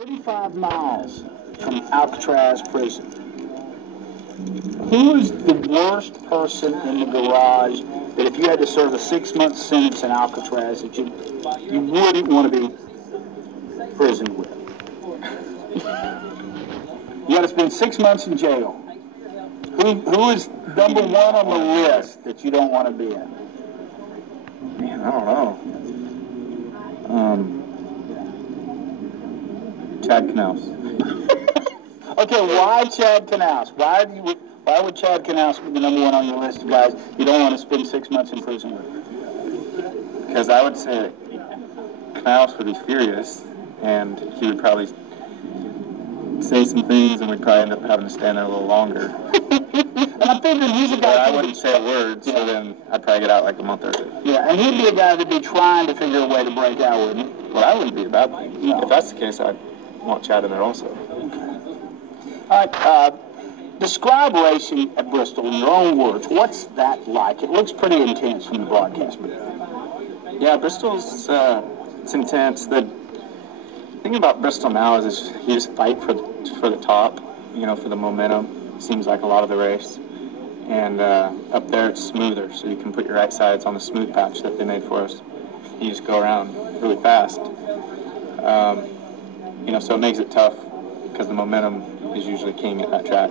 35 miles from Alcatraz prison. Who is the worst person in the garage that if you had to serve a 6-month sentence in Alcatraz that you wouldn't want to be prisoned with? You got to spend 6 months in jail. Who is number one on the list that you don't want to be in? Man, I don't know. Chad Knaus. Okay, why Chad Knaus? Why would Chad Knaus be the number one on your list of guys you don't want to spend 6 months in prison with? Because I would say Knaus would be furious, and he would probably say some things, and we'd probably end up having to stand there a little longer. And I'm thinking he's a guy. But I wouldn't say a word, so then I'd probably get out like a month early. Yeah, and he'd be a guy that'd be trying to figure a way to break out, wouldn't he? Well, that wouldn't be a bad thing. No. If that's the case, I'd want Chad in there also. All right, describe racing at Bristol in your own words. What's that like? It looks pretty intense from the broadcast booth. Yeah, Bristol's it's intense. The thing about Bristol now is you just fight for the top, for the momentum. Seems like a lot of the race. And up there it's smoother, so you can put your right sides on the smooth patch that they made for us. You just go around really fast. So it makes it tough because the momentum is usually king at that track.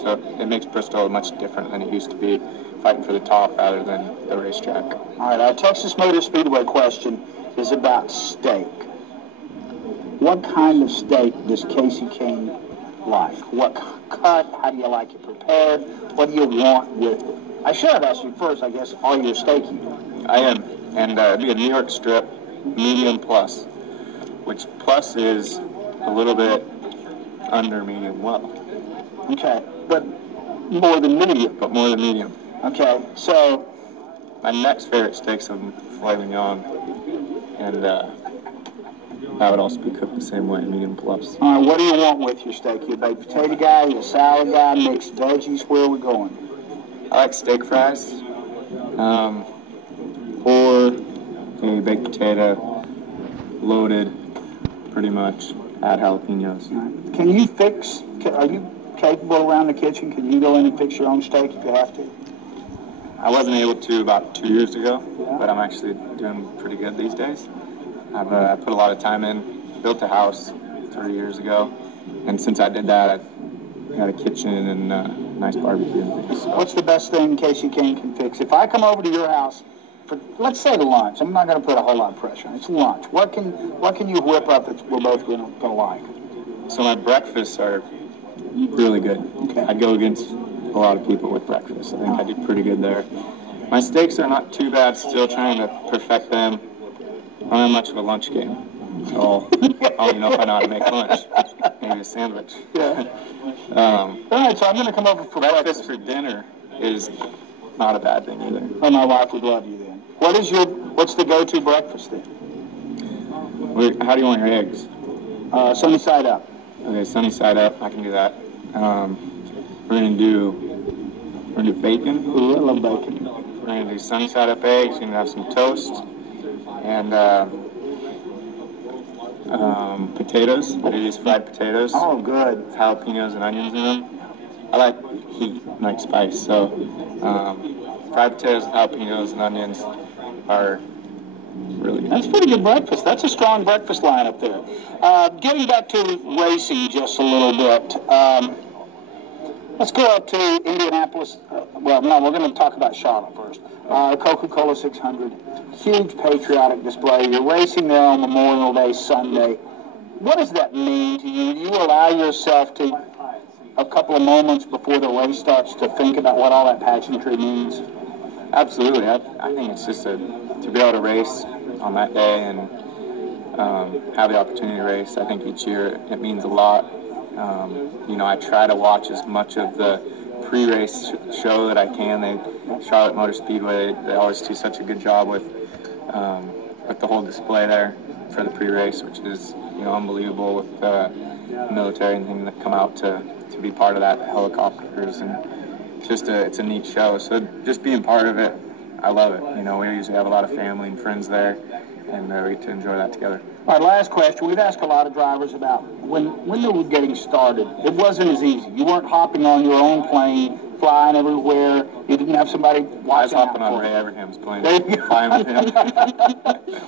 So it makes Bristol much different than it used to be, fighting for the top rather than the racetrack. All right, our Texas Motor Speedway question is about steak. What kind of steak does Kasey Kahne like? What cut? How do you like it prepared? What do you want with it? I should have asked you first, I guess, are you a steak eater? I am, and it'd be a New York strip, medium plus, which plus is a little bit under medium well. Okay, but more than medium. But more than medium. Okay, so my next favorite steak's a filet mignon, and that would also be cooked the same way, medium plus. all right, what do you want with your steak? You a baked potato guy, you a salad guy, mixed veggies? Where are we going? I like steak fries, or a baked potato, loaded, pretty much. Add jalapenos. Can you are you capable around the kitchen? Can you go in and fix your own steak if you have to? I wasn't able to about 2 years ago, but I'm actually doing pretty good these days. I've put a lot of time in, built a house 3 years ago, and since I did that, I got a kitchen and nice barbecue and things. So. What's the best thing Kasey Kahne can fix? If I come over to your house for, let's say, the lunch, I'm not going to put a whole lot of pressure on it. It's lunch. What can you whip up that we're both going to like? So my breakfasts are really good. Okay. I'd go against a lot of people with breakfast. I think I do pretty good there. My steaks are not too bad, still trying to perfect them. I don't have much of a lunch game. So I don't even know if I know how to make lunch. Maybe a sandwich. Yeah. All right, so I'm going to come over for breakfast. For dinner is not a bad thing either. Oh, my wife would love you then. What's the go-to breakfast then? How do you want your eggs? Sunny side up. Okay, sunny side up. I can do that. We're gonna do bacon. Ooh, I love bacon. We're gonna do sunny side up eggs. We're gonna have some toast and potatoes. I do these fried potatoes. Oh, good. With jalapenos and onions in them. I like heat, like spice. So fried potatoes, jalapenos, and onions are really good. That's pretty good breakfast. That's a strong breakfast lineup there. Getting back to racing just a little bit. Let's go up to Indianapolis. We're going to talk about Charlotte first. Coca-Cola 600. Huge patriotic display. You're racing there on Memorial Day Sunday. What does that mean to you? Do you allow yourself to, a couple of moments before the race starts, to think about what all that pageantry means? Absolutely. I think it's just to be able to race on that day and have the opportunity to race. I think each year it means a lot. I try to watch as much of the pre-race show that I can. Charlotte Motor Speedway, they always do such a good job with the whole display there for the pre-race, which is unbelievable with the military and things that come out to be part of that, the helicopters, and it's a neat show. So just being part of it, I love it. We usually have a lot of family and friends there, and we get to enjoy that together. All right, last question. We've asked a lot of drivers about when they were getting started. It wasn't as easy. You weren't hopping on your own plane, flying everywhere. You didn't have somebody watching. I was hopping on Ray Evernham's plane, flying with him.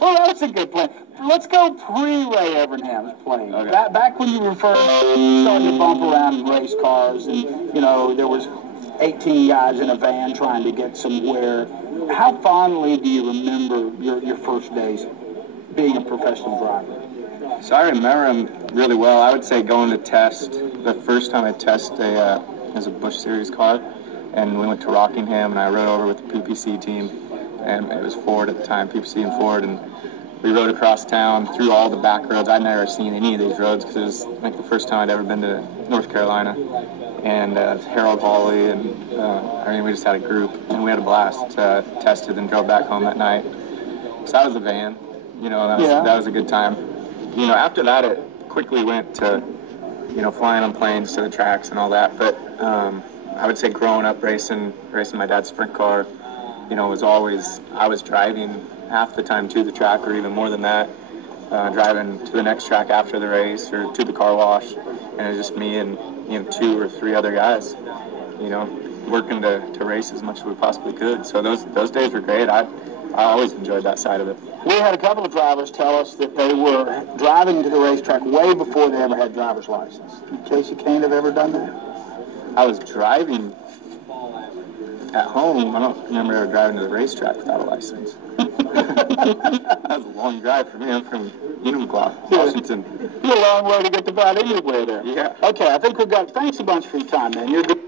Well, that's a good plane. Let's go pre-Ray Evernham's plane. Okay. Back when you were first starting to bump around in race cars, and there was 18 guys in a van trying to get somewhere. How fondly do you remember your first days being a professional driver? So I remember him really well. I would say going to test, the first time I tested as a Busch Series car, and we went to Rockingham, and I rode over with the PPC team, and it was Ford at the time, PPC and Ford, and we rode across town through all the back roads. I'd never seen any of these roads because it was like the first time I'd ever been to North Carolina, and Harold Hawley, and we just had a group, and we had a blast. Tested and drove back home that night. So that was the van. That was a good time. After that, it quickly went to, flying on planes to the tracks and all that. But I would say growing up racing my dad's sprint car, I was driving half the time to the track, or even more than that, driving to the next track after the race or to the car wash, and it was just me and 2 or 3 other guys, working to race as much as we possibly could. So those days were great. I always enjoyed that side of it. We had a couple of drivers tell us that they were driving to the racetrack way before they ever had driver's license. Did Kasey Kahne have ever done that? I was driving at home. I don't remember ever driving to the racetrack without a license. That was a long drive for me. I'm from Enumclaw, Washington. You're a long way to get about anywhere there. Yeah. Okay, I think thanks a bunch for your time, man. You're good.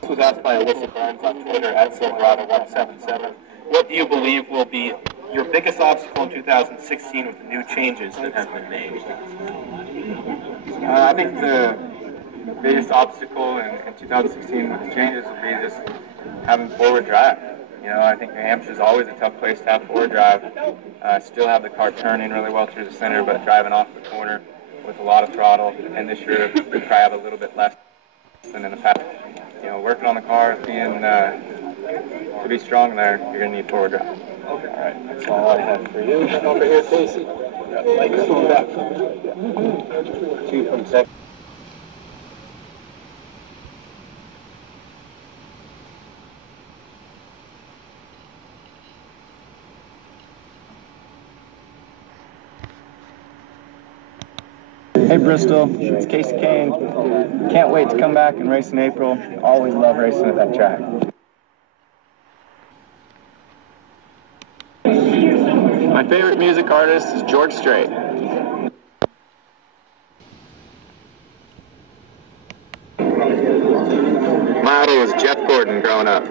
This was asked by Alyssa Burns on Twitter at Silverado177. What do you believe will be your biggest obstacle in 2016 with the new changes that have been made? I think the biggest obstacle in 2016 with the changes will be just having forward drive. I think New Hampshire is always a tough place to have forward drive. Still have the car turning really well through the center, but driving off the corner with a lot of throttle. And this year we probably have a little bit less than in the past. Working on the car, to be strong there, you're going to need forward drive. All right, that's all I have for you. Over here, Kasey. Like this one back. 2 from second. Hey Bristol, it's Kasey Kahne. Can't wait to come back and race in April. Always love racing at that track. My favorite music artist is George Strait. My idol was Jeff Gordon growing up.